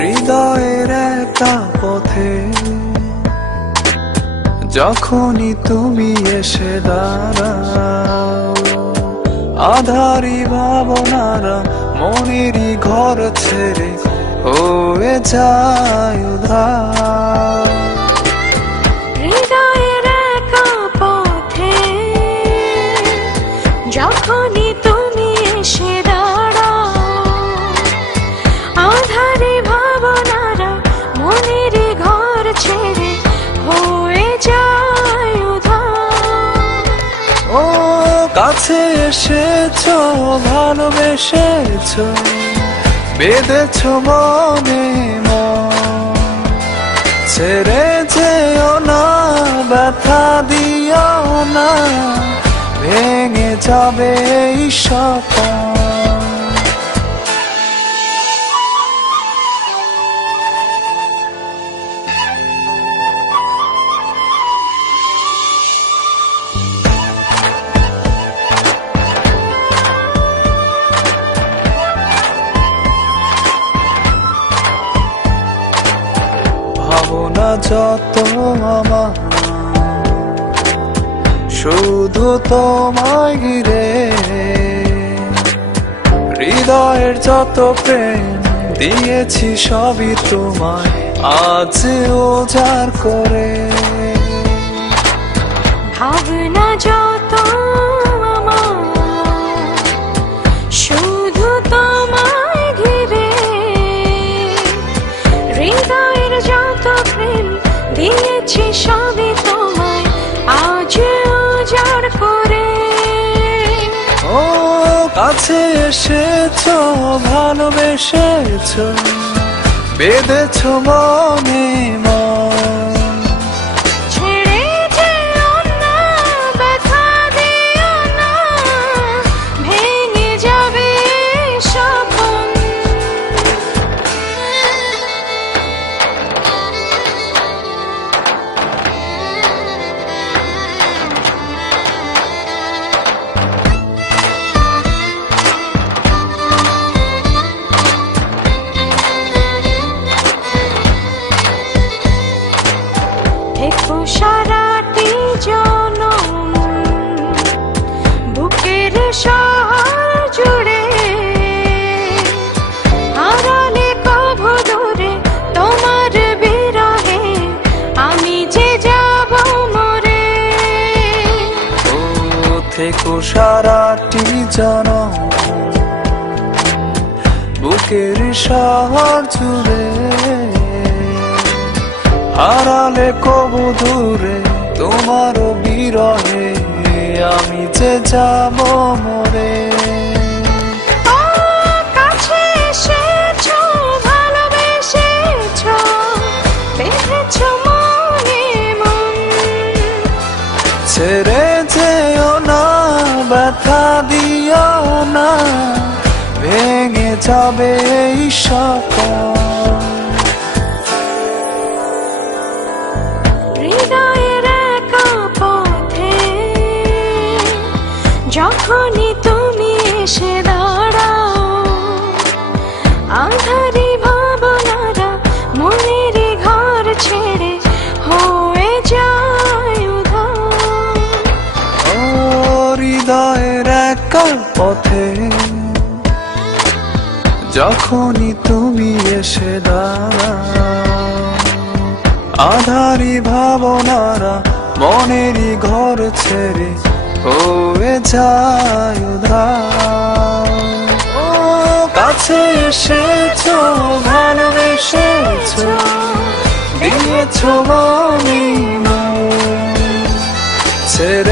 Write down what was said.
হৃদয়ের একটা পথে যখনই তুমি এসে দাঁড়াও, আধারি ভাবনারা মনেরই ঘর ছেড়ে হয়ে যায় উধার। হৃদয়ের একটা পথে যখনই তুমি এসে দাঁড়াও, আধারে ভাবনারা মনের ঘর ছেড়ে হয়ে যায় উধার। ও কাছে এসেছো, ভালোবেসেছো, বেঁধেছো মনে মন, ছেড়ে যেও না, ব্যথা দিও না, ভেঙে যাবে এই স্বপ্ন। ভাবনা যত আমার শুধু তোমায় ঘিরে, হৃদয়ের যত প্রেম দিয়েছি সবই তোমায় আজ উজাড় করে। ভাবনা যত আমার শুধু তোমায় ঘিরে, হৃদয়ের যত প্রেম দিয়েছি সবই তোমায় আজ উজাড় করে। ও কাছে এসেছো, ভালোবেসেছো, বেঁধেছো মনে মন, ছেড়ে যেও না, ব্যথা দিও না, ভেঙে যাবে স্বপ্ন। থেকো সারাটি জনম বুকের শহর জুড়ে, হারালে কভু দূরে তোমার বিরহে আমি যে যাব মরে। ও থেকো সারাটি জনম বুকের শহর জুড়ে, হারালে কবু দূরে তোমার বিরহে আমি যে যাব মরে। কাছে এসেছো, ভালোবেসেছো, বেঁধেছো মনে মন, ছেড়ে যেও না, ব্যথা দিও না, ভেঙে যাবে এই স্বপ্ন। হৃদয়ের একা পথে যখনই তুমি এসে দাঁড়াও, আধারি ভাবনারা মনের ঘর ছেড়ে হয়ে যায় উধার। ও হৃদয়ের একা পথে যখনই তুমি এসে দাঁড়াও, আধারি ভাবনারা মনেরই ঘর ছেড়ে হয়ে যায় উধার। ও কাছে এসেছো, ভালোবেসেছো, দিয়েছো মনে মন, ছেড়ে